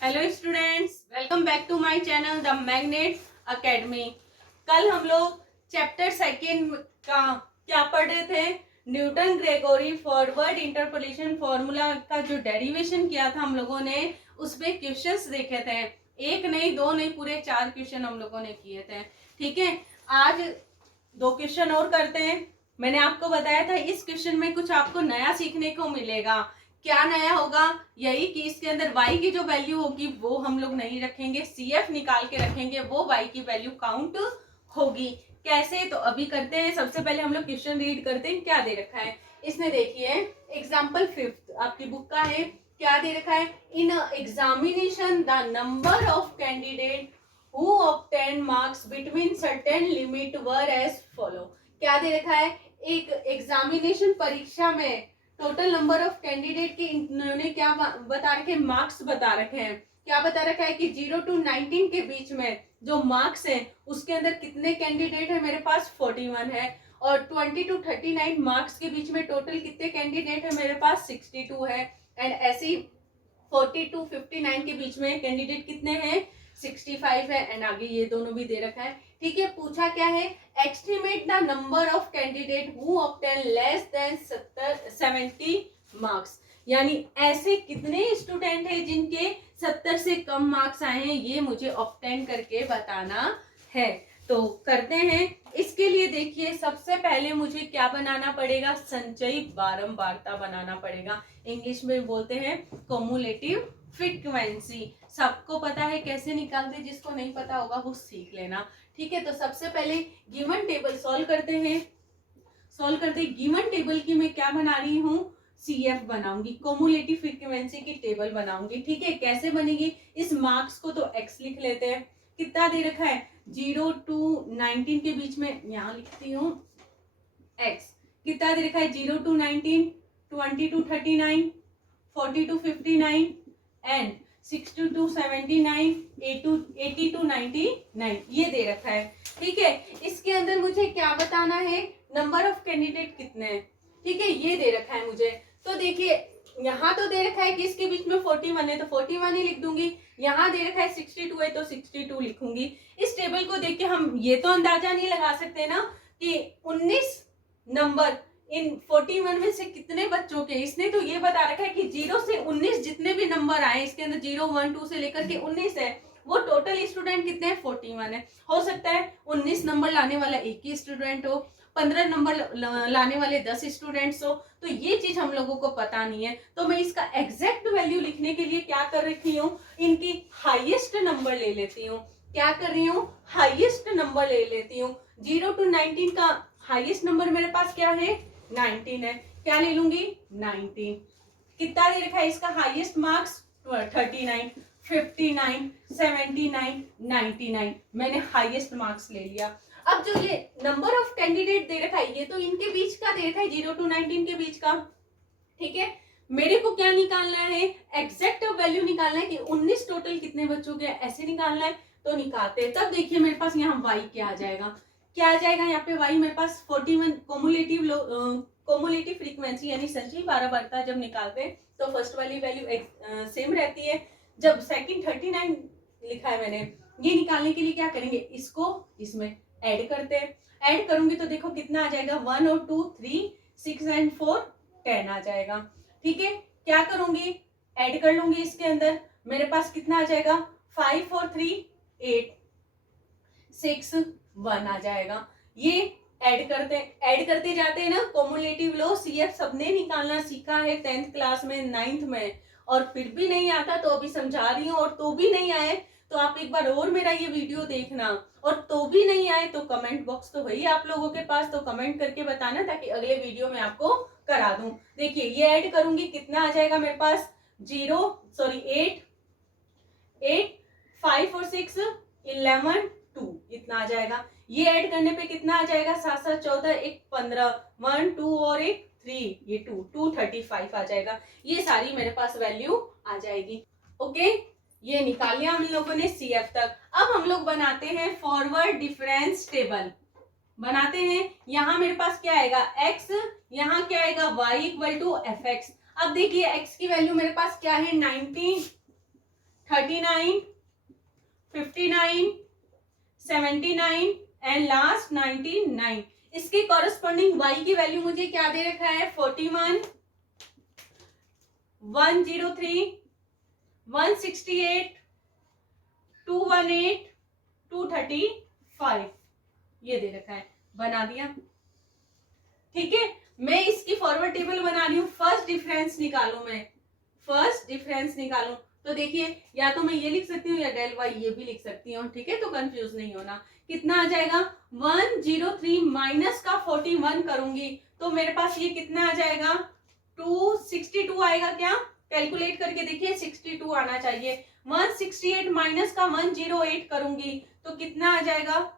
Hello students, welcome back to my channel the magnet academy. कल हम लोग chapter second का क्या पढ़ रहे थे? Newton Gregory forward interpolation formula का जो डेरिवेशन किया था हम लोगों ने, उसमें क्वेश्चंस देखे थे। एक नहीं, दो नहीं, पूरे 4 क्वेश्चन हम लोगों ने किए थे। ठीक है, आज 2 क्वेश्चन और करते हैं। मैंने आपको बताया था इस क्वेश्चन में कुछ आपको नया सीखने को मिलेगा। क्या नया होगा? यही कि इसके अंदर y की जो वैल्यू होगी वो हम लोग नहीं रखेंगे, CF निकाल के रखेंगे, वो y की वैल्यू काउंट होगी। कैसे? तो अभी करते हैं। सबसे पहले हम लोग क्वेश्चन रीड करते हैं। क्या दे रखा है इसने? देखिए, एग्जाम्पल 5 आपकी बुक का है। क्या दे रखा है? In examination the number of candidate who obtain marks between certain limit were as follow. क्या दे रखा है? एक एग्जामिनेशन परीक्षा में टोटल नंबर ऑफ कैंडिडेट के इन्होंने क्या बता रखे? मार्क्स बता रखे हैं। क्या बता रखा है कि 0 to 19 के बीच में जो मार्क्स हैं उसके अंदर कितने कैंडिडेट है? मेरे पास 41 है। और 20 to 39 मार्क्स के बीच में टोटल कितने कैंडिडेट है? मेरे पास 62 है। एंड ऐसी 40 to 59 के बीच में कैंडिडेट कितने हैं? 65 है। एंड आगे ये दोनों भी दे रखा है। ठीक है, पूछा क्या है? Estimate the number of candidate who obtain less than 70 marks. यानी ऐसे कितने स्टूडेंट हैं जिनके 70 से कम मार्क्स आए हैं, ये मुझे ऑब्टेन करके बताना है। तो करते हैं। इसके लिए देखिए, सबसे पहले मुझे क्या बनाना पड़ेगा? संचयी बारंबारता बनाना पड़ेगा। इंग्लिश में बोलते हैं कॉमुलेटिव फ्रीक्वेंसी। सबको पता है कैसे निकालते, जिसको नहीं पता होगा वो सीख लेना। ठीक है, तो सबसे पहले गिवन टेबल सॉल्व करते हैं। गिवन टेबल की मैं क्या बना रही हूँ? CF बनाऊंगी, कॉमुलेटिव फ्रीक्वेंसी की टेबल बनाऊंगी। ठीक है, कैसे बनेगी? इस मार्क्स को तो x लिख लेते हैं। कितना दे रखा है? 0 to 19 के बीच में, यहाँ लिखती हूँ x। कितना दे रखा है? 0 to 19, 20 to 39, 40 to 59 and 60 to 79, 80 to 99, ये दे रखा है। ठीक है, इसके अंदर मुझे क्या बताना है? नंबर ऑफ कैंडिडेट कितने हैं। ठीक है, ये दे रखा है मुझे। तो देखिए, यहाँ तो दे रखा है कि इसके बीच में 41 है तो 41 ही लिख दूंगी। यहाँ दे रखा है 62 है तो 62 लिखूंगी। इस टेबल को देख के हम ये तो अंदाजा नहीं लगा सकते ना कि 19 नंबर इन 41 में से कितने बच्चों के। इसने तो ये बता रखा है कि 0 से 19 जितने भी नंबर आए इसके अंदर, 0, 1, 2 से लेकर के 19 है, वो टोटल स्टूडेंट कितने हैं? 41 है। हो सकता है 19 नंबर लाने वाला एक ही स्टूडेंट हो, 15 नंबर लाने वाले 10 स्टूडेंट्स हो। तो ये चीज हम लोगों को पता नहीं है। तो मैं इसका एग्जैक्ट वैल्यू लिखने के लिए क्या कर रही हूँ? इनकी हाईएस्ट नंबर ले लेती हूँ। क्या कर रही हूँ? हाईएस्ट नंबर ले लेती हूँ। 0 to 19 का हाईएस्ट नंबर मेरे पास क्या है? 19 है। क्या ले लूंगी? 19। कितना दे रखा है इसका हाईएस्ट मार्क्स? 39, 59, 79, 99। मैंने हाईएस्ट मार्क्स ले लिया। अब जो ये नंबर ऑफ कैंडिडेट दे रखा है, ये तो इनके बीच का दे रखा है, 0 to 19 के बीच का। ठीक है, मेरे को क्या निकालना है? एग्जैक्ट वैल्यू निकालना है कि 19 टोटल कितने बच्चों के, ऐसे निकालना है। तो निकालते हैं। तब देखिए मेरे पास यहाँ y क्या आ जाएगा? क्या आ जाएगा यहाँ पे? y मेरे पास 41 कॉमुलेटिव फ्रीक्वेंसी यानी संचयी बारंबारता जब निकालते हैं तो फर्स्ट वाली वैल्यू सेम रहती है। जब सेकंड 39 लिखा है मैंने, ये निकालने के लिए क्या करेंगे? इसको इसमें ऐड करते हैं। ऐड करूंगी तो देखो कितना आ जाएगा? 1 और 2, 3, 6 एंड 4, 10 आ जाएगा। ठीक है, क्या करूंगी? ऐड कर लूंगी इसके अंदर। मेरे पास कितना आ जाएगा? 5 और 3, 8, 6, 1 आ जाएगा। ये ऐड करते जाते हैं ना। कॉमुलेटिव लो CF सबने निकालना सीखा है 10th क्लास में, 9th में, और फिर भी नहीं आता तो अभी समझा रही हूँ। और तो भी नहीं आए तो आप एक बार और मेरा ये वीडियो देखना। और तो भी नहीं आए तो कमेंट बॉक्स तो वही आप लोगों के पास, तो कमेंट करके बताना ताकि अगले वीडियो में आपको करा दूं। देखिए, ये ऐड करूंगी, कितना आ जाएगा मेरे पास? 8, 5 और 6, 11, 2, इतना आ जाएगा। ये ऐड करने पे कितना आ जाएगा? 7, 7, 14, 1, 15, 1, 2 और 1, 3, ये 235 आ जाएगा। ये सारी मेरे पास वैल्यू आ जाएगी। ओके, ये निकाल लिया हम लोगों ने CF तक। अब हम लोग बनाते हैं फॉरवर्ड डिफरेंस टेबल। बनाते हैं। यहाँ मेरे पास क्या आएगा? x, यहाँ क्या आएगा? y equal to fx। अब देखिए x की वैल्यू मेरे पास क्या है? 19, 39, 59, 79 एंड लास्ट 99। इसके कॉरेस्पॉन्डिंग y की वैल्यू मुझे क्या दे रखा है, 41, 103, 168, 218, 235 ये दे रखा है। बना दिया, ठीक है। मैं इसकी फॉरवर्ड टेबल बना रही हूँ, फर्स्ट डिफरेंस निकालू, मैं फर्स्ट डिफरेंस निकालू तो देखिए या तो मैं ये लिख सकती हूँ या डेल वाई ये भी लिख सकती हूँ, ठीक है, तो कंफ्यूज नहीं होना। कितना आ जाएगा, 103 माइनस का 41 करूंगी तो मेरे पास ये कितना आ जाएगा, 262 आएगा क्या, कैलकुलेट करके देखिए 62 आना चाहिए। 168 माइनस का 108 करूंगी तो कितना आ जाएगा,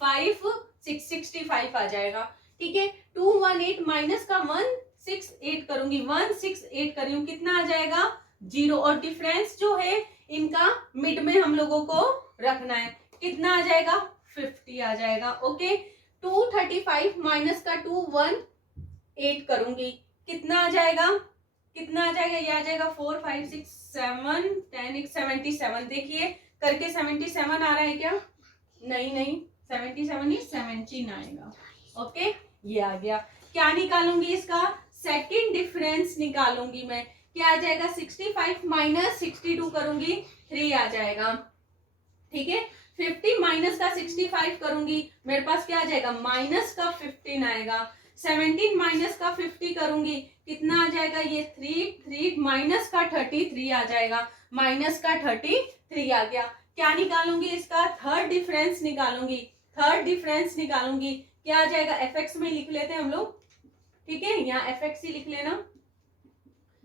665 आ जाएगा, ठीक है। 218 माइनस का 168 करूंगी, 168 कर रही हूँ, कितना आ जाएगा, 0। और डिफरेंस जो है इनका मिड में हम लोगों को रखना है, कितना आ जाएगा, 50 आ जाएगा, ओके। 235 माइनस का 218 करूंगी, कितना आ जाएगा, कितना आ जाएगा, ये आ जाएगा 4 5 6 7 10 77। देखिए करके 77 आ रहा है क्या, नहीं नहीं 77 नहीं 17 आएगा, ओके। ये आ गया। क्या निकालूंगी, इसका सेकंड डिफरेंस निकालूंगी मैं, क्या आ जाएगा, 65 माइनस 62 करूंगी 3 आ जाएगा, ठीक है। 50 माइनस का 65 करूंगी मेरे पास क्या आ जाएगा, माइनस का 15 आएगा। 17 माइनस का 50 करूंगी कितना आ जाएगा, ये 3 माइनस का 33 आ जाएगा, माइनस का 33 आ गया। क्या निकालूंगी, इसका थर्ड डिफरेंस निकालूंगी, थर्ड डिफरेंस निकालूंगी क्या आ जाएगा, एफ में लिख लेते हैं हम लोग, ठीक है। यहाँ एफ ही लिख लेना,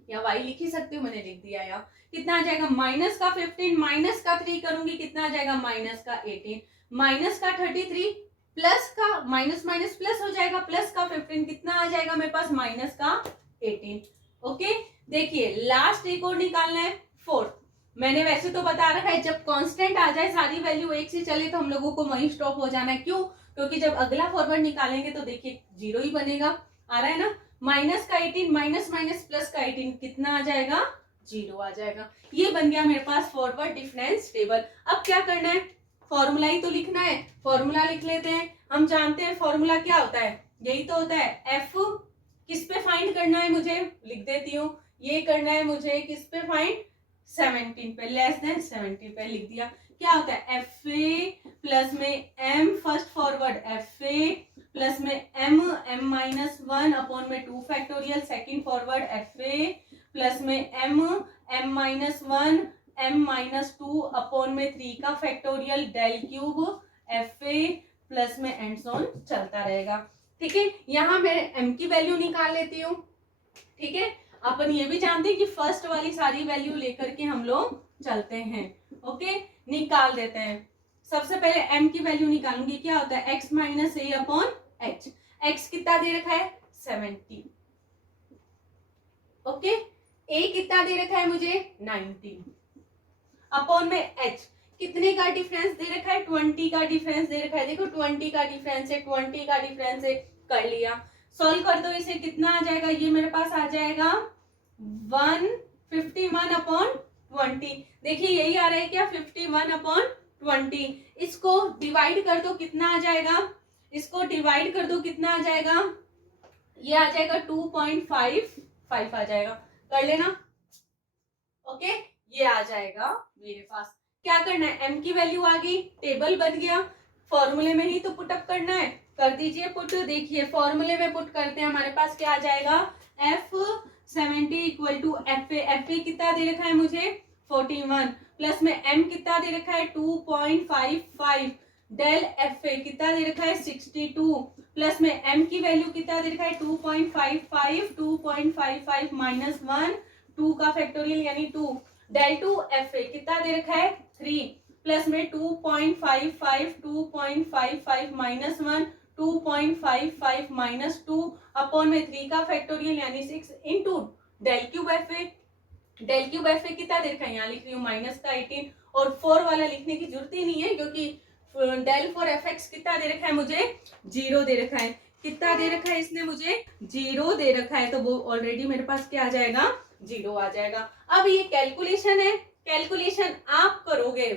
या वाई लिख ही सकती हूँ, मैंने लिख दिया। यहाँ कितना आ जाएगा, माइनस का 15 माइनस का 3 करूंगी कितना आ जाएगा, माइनस का 18, माइनस का 33 प्लस का माइनस माइनस प्लस हो जाएगा, प्लस का 15 कितना आ जाएगा मेरे पास, माइनस का 18, ओके। देखिए लास्ट एक और निकालना है, फोर्थ। मैंने वैसे तो बता रखा है जब कांस्टेंट आ जाए सारी वैल्यू एक से चले तो हम लोगों को वहीं स्टॉप हो जाना है, क्यों, क्योंकि जब अगला फॉरवर्ड निकालेंगे तो देखिए 0 ही बनेगा, आ रहा है ना। माइनस का 18 माइनस माइनस प्लस का 18 कितना आ जाएगा, 0 आ जाएगा। ये बन गया मेरे पास फॉरवर्ड डिफरेंस टेबल। अब क्या करना है, फॉर्मूला ही तो लिखना है, फॉर्मूला लिख लेते हैं। हम जानते हैं फॉर्मूला क्या होता है, यही तो होता है, एफ किस पे फाइंड करना है मुझे, लिख देती हूँ, ये करना है मुझे किस पे फाइंड, 17 पे, लेस देन 17 पे लिख दिया। क्या होता है, एफ ए प्लस में M, first forward F A plus में एम माइनस 1 अपॉन में 2 factorial, second forward F A plus में M minus 1 M minus 2 upon में 3 का factorial, del cube F A plus में एंड सोन चलता रहेगा, ठीक है। यहाँ मैं एम की वैल्यू निकाल लेती हूँ, ठीक है। अपन ये भी जानते हैं कि फर्स्ट वाली सारी वैल्यू लेकर के हम लोग चलते हैं, ओके। निकाल देते हैं, सबसे पहले m की वैल्यू निकालूंगी, क्या होता है, x माइनस ए अपॉन एच। x कितना दे रखा है, 70, ओके। a कितना दे रखा है मुझे, 90 अपॉन में h कितने का डिफरेंस दे रखा है, 20 का डिफरेंस दे रखा है। देखो 20 का डिफरेंस है, 20 का डिफरेंस है, कर लिया। सॉल्व कर दो इसे, कितना आ जाएगा, ये मेरे पास आ जाएगा 151 अपॉन 20। देखिए यही आ रहा है क्या, 51 अपॉन 20। इसको डिवाइड कर दो कितना आ जाएगा, इसको डिवाइड कर दो कितना आ जाएगा, ये आ जाएगा 2.55 आ जाएगा, कर लेना, ओके। ये आ जाएगा मेरे पास। क्या करना है, m की वैल्यू आ गई, टेबल बन गया, फॉर्मूले में ही तो पुटअप करना है, कर दीजिए पुट। देखिए फॉर्मूले में पुट करते हैं, हमारे पास क्या आ जाएगा, F70 equal to F a कितना दे रखा है मुझे, 41 प्लस में m कितना दे रखा है, 2.55, डेल एफ ए कितना दे रखा है, 62 प्लस में m की वैल्यू कितना दे रखा है, 2.55 माइनस 1 2 का फैक्टोरियल यानी 2, डेल टू एफ ए कितना दे रखा है, 3 प्लस में 2.55 माइनस 1 2.55 माइनस 2 अपॉन में 3 का फैक्टोरियल यानी 6 into del cube F a. Del cube F a कितना दे रखा है, यहाँ लिख रही हूँ माइनस का 18, और 4 वाला लिखने की जरूरत ही नहीं है क्योंकि डेल फॉर एफ एक्स कितना दे रखा है मुझे, 0 दे रखा है। कितना दे रखा है इसने मुझे, 0 दे रखा है, तो वो ऑलरेडी मेरे पास क्या आ जाएगा, जीरो आ जाएगा। अब ये कैलकुलेशन है, कैलकुलेशन आप करोगे,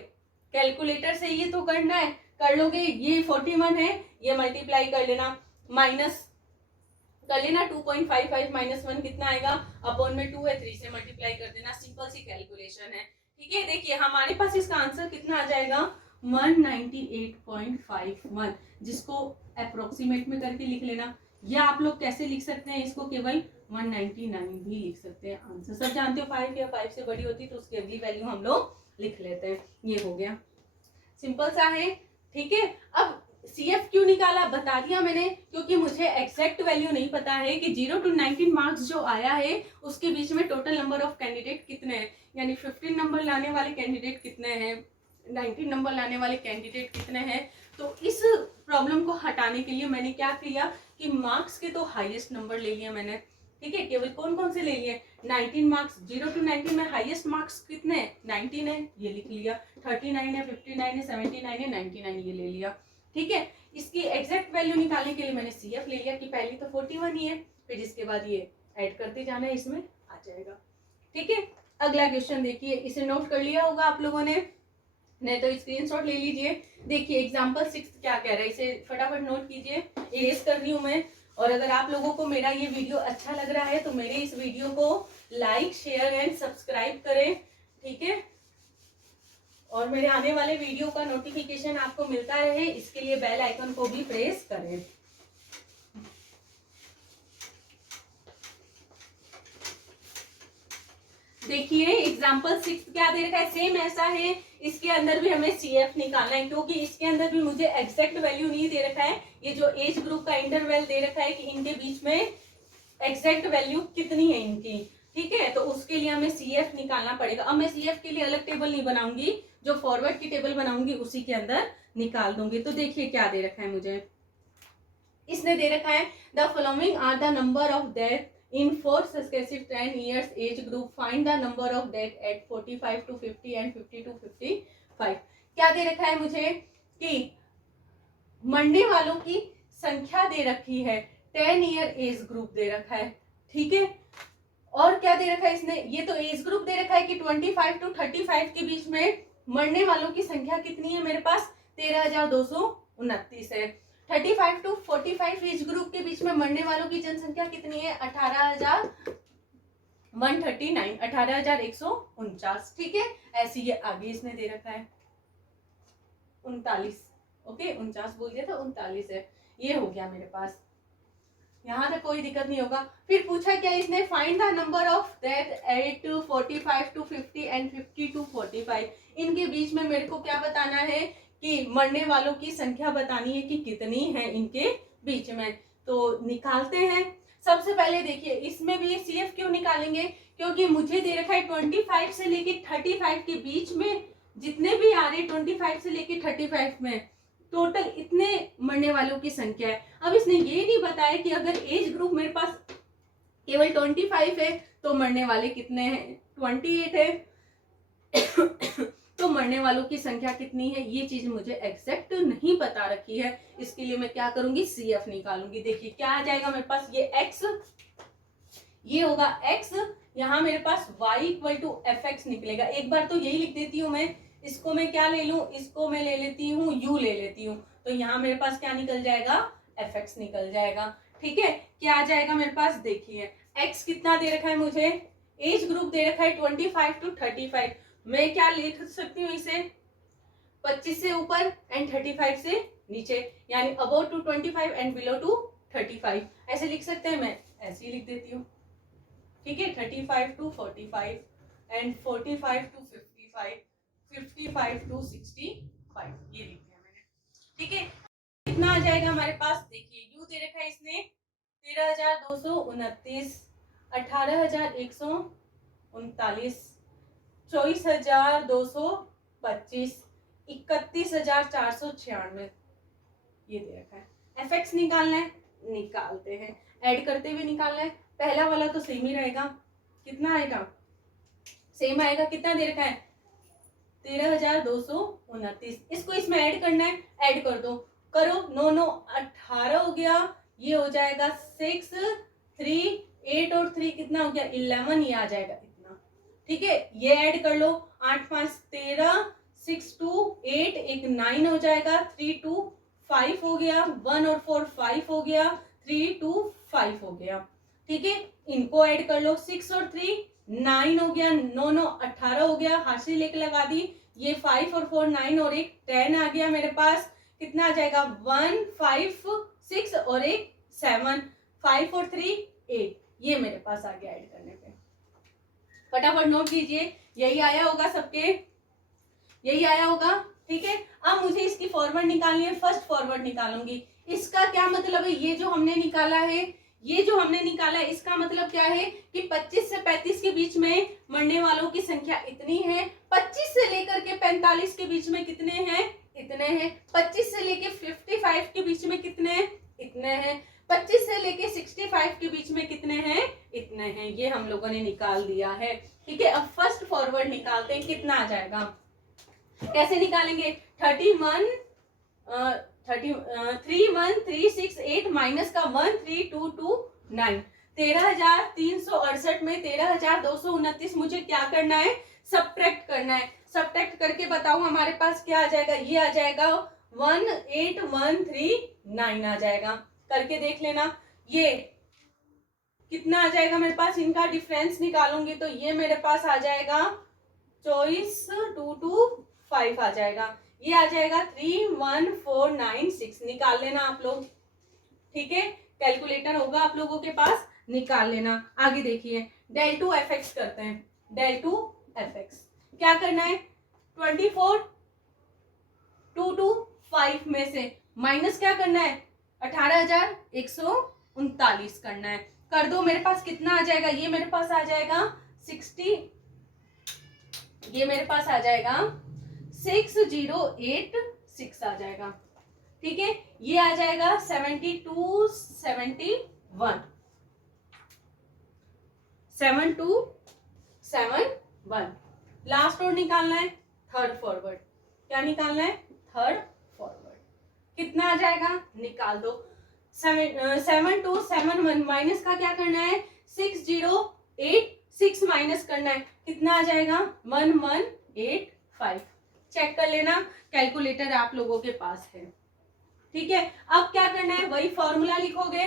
कैलकुलेटर से ये तो करना है, कर लोगे। ये 41 है, ये मल्टीप्लाई कर लेना, माइनस कर लेना 2.55 माइनस 1 कितना आएगा, अपॉन में 2 है, 3 से मल्टीप्लाई कर देना, सिंपल सी कैलकुलेशन है। ठीक है, देखिए हमारे पास इसका आंसर कितना आ जाएगा 198.51, जिसको अप्रोक्सीमेट में करके लिख लेना, या आप लोग कैसे लिख सकते हैं इसको, केवल 199 भी लिख सकते हैं। आंसर सब जानते हो, 5 या 5 से बड़ी होती तो उसकी अगली वैल्यू हम लोग लिख लेते हैं। ये हो गया, सिंपल सा है। ठीक है, अब CF क्यों निकाला बता दिया मैंने, क्योंकि मुझे एग्जैक्ट वैल्यू नहीं पता है कि 0 to 19 मार्क्स जो आया है उसके बीच में टोटल नंबर ऑफ कैंडिडेट कितने हैं, यानी 15 नंबर लाने वाले कैंडिडेट कितने हैं, 19 नंबर लाने वाले कैंडिडेट कितने हैं। तो इस प्रॉब्लम को हटाने के लिए मैंने क्या किया कि मार्क्स के तो हाईएस्ट नंबर ले लिया मैंने। ठीक है, केवल कौन कौन से ले लिए, 19 मार्क्स, 0 to 19 में हाईएस्ट मार्क्स कितने हैं, 19 है, ये लिख लिया, 39 है, 59 है, 79 है, 99 ये ले लिया। ठीक है, इसकी एग्जैक्ट वैल्यू निकालने के लिए मैंने CF ले लिया कि पहली तो 41 ही है, फिर जिसके बाद ये ऐड करते जाना है, इसमें आ जाएगा। ठीक है, अगला क्वेश्चन देखिए, इसे नोट कर लिया होगा आप लोगों ने, नहीं तो स्क्रीनशॉट ले लीजिए। देखिए एग्जांपल 6 क्या कह रहा है, इसे फटाफट नोट कीजिए, इरेज कर रही हूं मैं। और अगर आप लोगों को मेरा ये वीडियो अच्छा लग रहा है तो मेरे इस वीडियो को लाइक शेयर एंड सब्सक्राइब करें। ठीक है, और मेरे आने वाले वीडियो का नोटिफिकेशन आपको मिलता रहे, इसके लिए बेल आइकन को भी प्रेस करें। देखिए एग्जाम्पल 6 क्या दे रखा है, सेम ऐसा है, इसके अंदर भी हमें CF निकालना है, क्योंकि इसके अंदर भी मुझे एग्जैक्ट वैल्यू नहीं दे रखा है, ये जो एज ग्रुप का इंटरवल दे रखा है कि इनके बीच में एग्जैक्ट वैल्यू कितनी है इनकी। ठीक है, तो उसके लिए हमें CF निकालना पड़ेगा। अब मैं CF के लिए अलग टेबल नहीं बनाऊंगी, जो फॉरवर्ड की टेबल बनाऊंगी उसी के अंदर निकाल दूंगी। तो देखिए क्या दे रखा है मुझे, इसने दे रखा है the following are the number of death in 4 successive 10 years age group, find the number of death at 45 to 50 and 50 to 55। क्या दे रखा है मुझे कि मरने वालों की संख्या दे रखी है, 10 ईयर एज ग्रुप दे रखा है। ठीक है, और क्या दे रखा है इसने, ये तो एज ग्रुप दे रखा है कि 25 to 35 के बीच में मरने वालों की संख्या कितनी है, मेरे पास 13,229 है। 35 to 45 एज ग्रुप के बीच में मरने वालों की जनसंख्या कितनी है, 18,139, 18,149। ठीक है, ऐसी ये आगे इसने दे रखा है 39, ओके 49 बोल दिया था, 39 है, ये हो गया मेरे पास, यहाँ तक कोई दिक्कत नहीं होगा। फिर पूछा क्या इसने, find the number of death eight 45 to 50 and 50 to 45, इनके बीच में मेरे को क्या बताना है कि मरने वालों की संख्या बतानी है कि कितनी है इनके बीच में। तो निकालते हैं। सबसे पहले देखिए इसमें भी CF क्यों निकालेंगे, क्योंकि मुझे दे रखा है 25 से लेके 35 के बीच में जितने भी आ रहे 25 से लेके 35 में टोटल इतने मरने वालों की संख्या है। अब इसने ये नहीं बताया कि अगर एज ग्रुप मेरे पास केवल 25 है तो मरने वाले कितने हैं, 28 है तो मरने वालों की संख्या कितनी है, ये चीज मुझे एग्जैक्ट नहीं पता रखी है। इसके लिए मैं क्या करूंगी, CF निकालूंगी। देखिए क्या आ जाएगा मेरे पास, ये x, ये होगा x, यहाँ मेरे पास y इक्वल टू fx निकलेगा। एक बार तो यही लिख देती हूँ मैं, इसको मैं क्या ले लूं, इसको मैं ले लेती हूँ u ले लेती हूँ, तो यहाँ मेरे पास क्या निकल जाएगा, fx निकल जाएगा। ठीक है, क्या आ जाएगा मेरे पास, देखिए x कितना दे रखा है मुझे, एज ग्रुप दे रखा है 25 to 35, मैं क्या लिख सकती हूँ इसे, 25 से ऊपर एंड 35 से नीचे, यानी above to 25 and below to 35, ऐसे लिख सकते हैं, मैं ऐसे ही लिख देती हूँ। ठीक है, 35 to 45 एंड 45 to 55, 55 to 65, ये लिख दिया मैंने। ठीक है, कितना आ जाएगा हमारे पास, देखिए u दे रखा है इसने 13,229, 18,139, 24,225, 31,496, ये दे रखा है। fx निकालना है, निकालते हैं, ऐड करते हुए निकालना है। पहला वाला तो सेम ही रहेगा, कितना आएगा, सेम आएगा, कितना दे रखा है 13,229, इसको इसमें ऐड करना है, ऐड कर दो, करो, 9 9 18 हो गया, ये हो जाएगा 6 3 8 और 3 कितना हो गया 11, ये आ जाएगा इतना। ठीक है, ये ऐड कर लो, 8 5 13, 6 2 8, एक 9 हो जाएगा, 3 2 5 हो गया, 1 और 4 5 हो गया, 3 2 5 हो गया। ठीक है, इनको ऐड कर लो, 6 और 3 9 हो गया, 9 9 18 हो गया, हाशिए लेके लगा दी, ये 5 और 4 9 और एक 10 आ गया मेरे पास। कितना आ जाएगा 1 5 6 और एक 7, 5 और 3 8, ये मेरे पास आ गया ऐड करने पे। फटाफट नोट कीजिए, यही आया होगा सबके, यही आया होगा। ठीक है, अब मुझे इसकी फॉरवर्ड निकालनी है, फर्स्ट फॉरवर्ड निकालूंगी। इसका क्या मतलब है, ये जो हमने निकाला है, ये जो हमने निकाला है इसका मतलब क्या है कि 25 से 35 के बीच में मरने वालों की संख्या इतनी है, 25 से लेकर के 45 के बीच में कितने हैं, इतने हैं, 25 से लेके 55 के बीच में कितने हैं, इतने हैं, 25 से लेके 65 के बीच में कितने हैं, इतने हैं। ये हम लोगों ने निकाल दिया है। ठीक है, अब फर्स्ट फॉरवर्ड निकालते हैं, कितना आ जाएगा, कैसे निकालेंगे, 31 3 1 3 6 8 माइनस का 1 3 2 2 9, 13,368 में 13,229 मुझे क्या करना है, सब्ट्रैक्ट करना है। सब्ट्रैक्ट करके बताओ हमारे पास क्या आ जाएगा, ये आ जाएगा 18139 आ जाएगा। करके देख लेना, ये कितना आ जाएगा मेरे पास, इनका डिफरेंस निकालूंगी तो ये मेरे पास आ जाएगा 24,225 आ जाएगा, ये आ जाएगा 31496, निकाल लेना आप लोग। ठीक है, कैलकुलेटर होगा आप लोगों के पास, निकाल लेना। आगे देखिए, del 2 fx करते हैं, del 2 fx क्या करना है, 24,225 में से माइनस क्या करना है, 18,139 करना है। कर दो, मेरे पास कितना आ जाएगा, ये मेरे पास आ जाएगा 60, ये मेरे पास आ जाएगा 6086 आ जाएगा। ठीक है, ये आ जाएगा 7271, 7271। लास्ट और निकालना है थर्ड फॉरवर्ड, क्या निकालना है, थर्ड फॉरवर्ड। कितना आ जाएगा, निकाल दो, 7271 माइनस का क्या करना है, 6086 माइनस करना है, कितना आ जाएगा 1185। चेक कर लेना, कैलकुलेटर आप लोगों के पास है। ठीक है, अब क्या करना है, वही फॉर्मूला लिखोगे।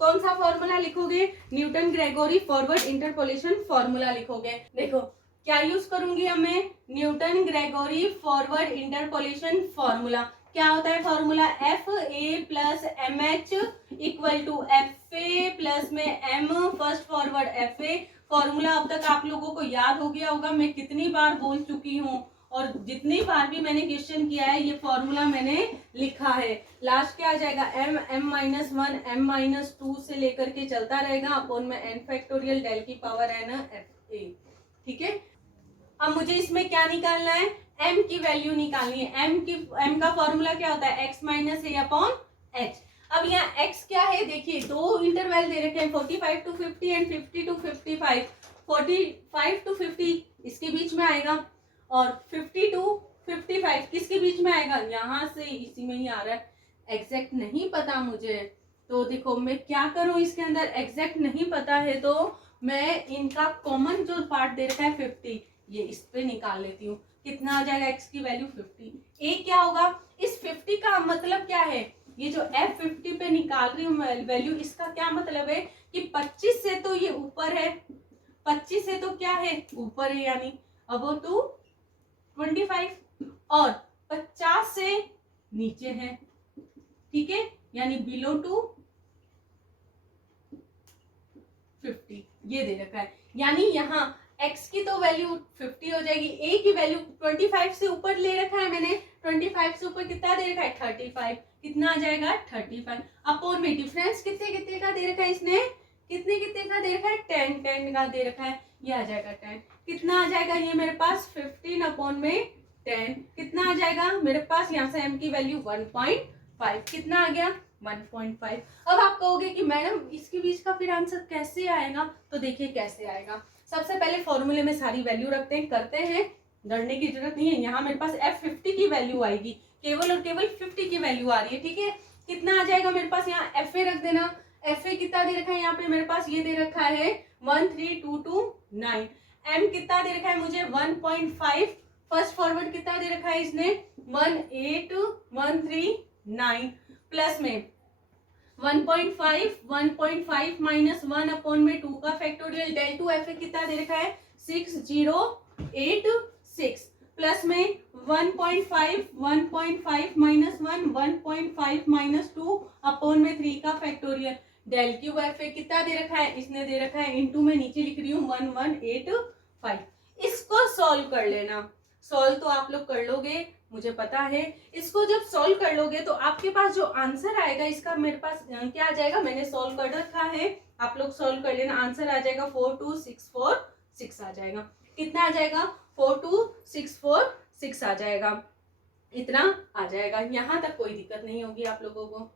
कौन सा फॉर्मूला लिखोगे, Newton Gregory forward interpolation formula लिखोगे। देखो क्या यूज करूंगी हमें, Newton Gregory forward interpolation formula. क्या होता है formula, F A plus M H equal to F A plus में M first forward F A. Formula अब तक आप लोगों को याद हो गया होगा, मैं कितनी बार बोल चुकी हूँ, और जितनी बार भी मैंने क्वेश्चन किया है ये फॉर्मूला मैंने लिखा है। लास्ट क्या आ जाएगा, m m minus 1 M minus 2 से लेकर के चलता रहेगा अपॉन में एन फैक्टोरियल डेल की पावर एन एफ ए। ठीक है, अब मुझे इसमें क्या निकालना है, m की वैल्यू निकालनी है। m का फॉर्मूला क्या होता है, x माइनस ए अपॉन एच। अब यहाँ x क्या है, देखिए दो इंटरवल दे रखे हैं, 45 to 50 एंड 50 to 55। 45 to 50 इसके बीच में आएगा, और 50 to 55 किसके बीच में आएगा, यहाँ से इसी में ही आ रहा है। एग्जैक्ट नहीं पता मुझे, तो देखो मैं क्या करूँ, इसके अंदर एग्जैक्ट नहीं पता है तो मैं इनका कॉमन जो पार्ट दे रखा है 50, ये इस पे निकाल लेती हूँ। कितना आ जाएगा, x की वैल्यू 50। a क्या होगा, इस 50 का मतलब क्या है, ये जो f50 पे निकाल रही हूँ वैल्यू, इसका क्या मतलब है कि 25 से तो ये ऊपर है, 25 से तो क्या है ऊपर है, यानी अबव टू 25, और 50 से नीचे है। ठीक है, यानी बिलो टू 50 ये दे रखा है। यानी यहाँ x की तो वैल्यू 50 हो जाएगी, a की वैल्यू 25 से ऊपर ले रखा है मैंने, 25 से ऊपर कितना दे रखा है 35, कितना आ जाएगा 35 अपॉन में डिफरेंस कितने कितने का दे रखा है इसने, कितने कितने का दे रखा है 10 10 का दे रखा है, ये आ जाएगा 10। कितना आ जाएगा ये मेरे पास 15 अपॉन में 10, कितना आ जाएगा मेरे पास, यहाँ से m की वैल्यू 1.5, कितना आ गया 1.5। अब आप कहोगे कि मैडम इसके बीच का फिर आंसर कैसे आएगा, तो देखिए कैसे आएगा। सबसे पहले फॉर्मूले में सारी वैल्यू रखते हैं, करते हैं, डरने की जरूरत नहीं है। यहाँ मेरे पास f50 की वैल्यू आएगी, केवल और केवल 50 की वैल्यू आ रही है। ठीक है, कितना आ जाएगा मेरे पास, यहाँ fa रख देना, एफ ए कितना दे रखा है यहाँ पे मेरे पास, ये दे रखा है 13229। एम कितना दे रखा है मुझे 1.5। फर्स्ट फॉरवर्ड कितना दे रखा है इसने 18139 प्लस में 1.5 माइनस 1/2 का factorial. Del two F a कितना दे रखा है 6086 प्लस में 1.5 माइनस 1.5 माइनस 2/3 का factorial. Del cube f a कितना दे रखा है, इसने दे रखा है इनटू में नीचे लिख रही हूँ 1185। इसको सॉल्व कर लेना। सॉल्व तो आप लोग कर लोगे मुझे पता है। इसको जब सॉल्व कर लोगे तो आपके पास जो आंसर आएगा इसका मेरे पास क्या आ जाएगा, मैंने सॉल्व कर रखा है, आप लोग सॉल्व कर लेना। आंसर आ जाएगा 42646 आ जाएगा। कितना आ जाएगा 42646 आ जाएगा, इतना आ जाएगा। यहाँ तक कोई दिक्कत नहीं होगी आप लोगों को,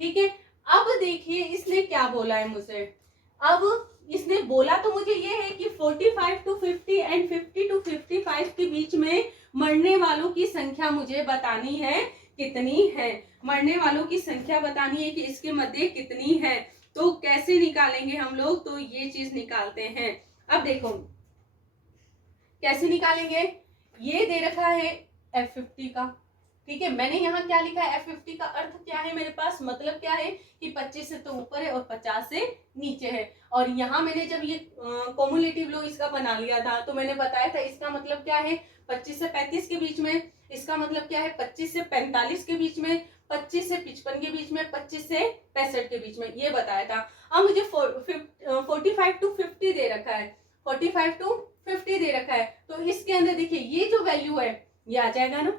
ठीक है। अब देखिए इसने क्या बोला है मुझे। अब इसने बोला तो मुझे ये है कि 45 to 50 एंड 50 to 55 के बीच में मरने वालों की संख्या मुझे बतानी है कितनी है। मरने वालों की संख्या बतानी है कि इसके मध्य कितनी है। तो कैसे निकालेंगे हम लोग, तो ये चीज निकालते हैं। अब देखो कैसे निकालेंगे। ये दे रखा है F50 का, ठीक है। मैंने यहाँ क्या लिखा है F50 का अर्थ क्या है मेरे पास, मतलब क्या है कि 25 से तो ऊपर है और 50 से नीचे है। और यहाँ मैंने जब ये कॉमुलेटिव लो इसका बना लिया था तो मैंने बताया था इसका मतलब क्या है 25 से 35 के बीच में, इसका मतलब क्या है 25 से 45 के बीच में, 25 से 55 के बीच में, 25 से 65 के बीच में, ये बताया था। अब मुझे 45 to 50 दे रखा है, 45 to 50 दे रखा है। तो इसके अंदर देखिए ये जो वैल्यू है ये आ जाएगा ना,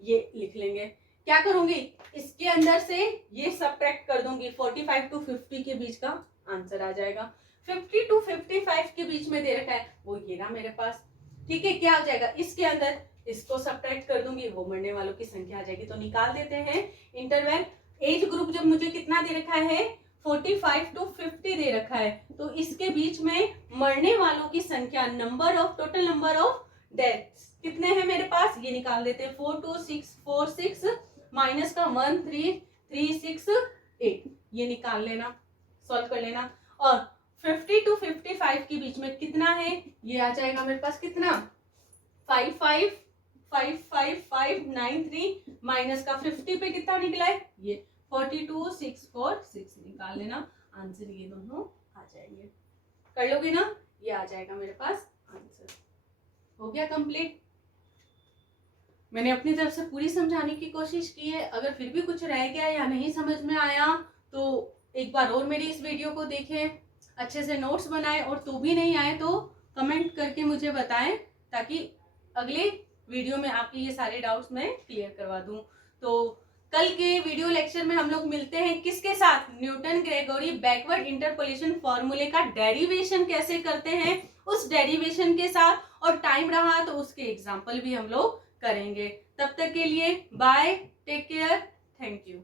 ये लिख लेंगे। क्या करूंगी, इसके अंदर से ये सब्ट्रैक्ट कर दूंगी, 45 to 50 के बीच का आंसर आ जाएगा। 50 to 55 के बीच में दे रखा है वो ये ना मेरे पास, ठीक है। क्या हो जाएगा इसके अंदर, इसको सब्ट्रैक्ट कर दूंगी, वो मरने वालों की संख्या आ जाएगी। तो निकाल देते हैं इंटरवल। एज ग्रुप जब मुझे कितना दे रखा है 45 to 50 दे रखा है, तो इसके बीच में मरने वालों की संख्या, टोटल नंबर ऑफ डेथ्स कितने हैं मेरे पास, ये निकाल देते हैं। 42646 माइनस का 13368, ये निकाल लेना, सॉल्व कर लेना। और 50 to 55 के बीच में कितना है, ये आ जाएगा मेरे पास कितना 555593 माइनस का 50 पे कितना निकला है ये 42646 निकाल लेना। आंसर ये दोनों आ जाएंगे, कर लोगे ना, ये आ जाएगा मेरे पास आंसर। हो गया कंप्लीट। मैंने अपनी तरफ से पूरी समझाने की कोशिश की है। अगर फिर भी कुछ रह गया या नहीं समझ में आया तो एक बार और मेरी इस वीडियो को देखें, अच्छे से नोट्स बनाएं, और तो भी नहीं आए तो कमेंट करके मुझे बताएं ताकि अगले वीडियो में आपके ये सारे डाउट्स मैं क्लियर करवा दूं। तो कल के वीडियो लेक्चर में हम लोग मिलते हैं किसके साथ, न्यूटन ग्रेगोरी बैकवर्ड इंटरपोलेशन फॉर्मूले का डेरिवेशन कैसे करते हैं उस डेरिवेशन के साथ, और टाइम रहा तो उसके एग्जाम्पल भी हम लोग करेंगे। तब तक के लिए bye, take care, thank you.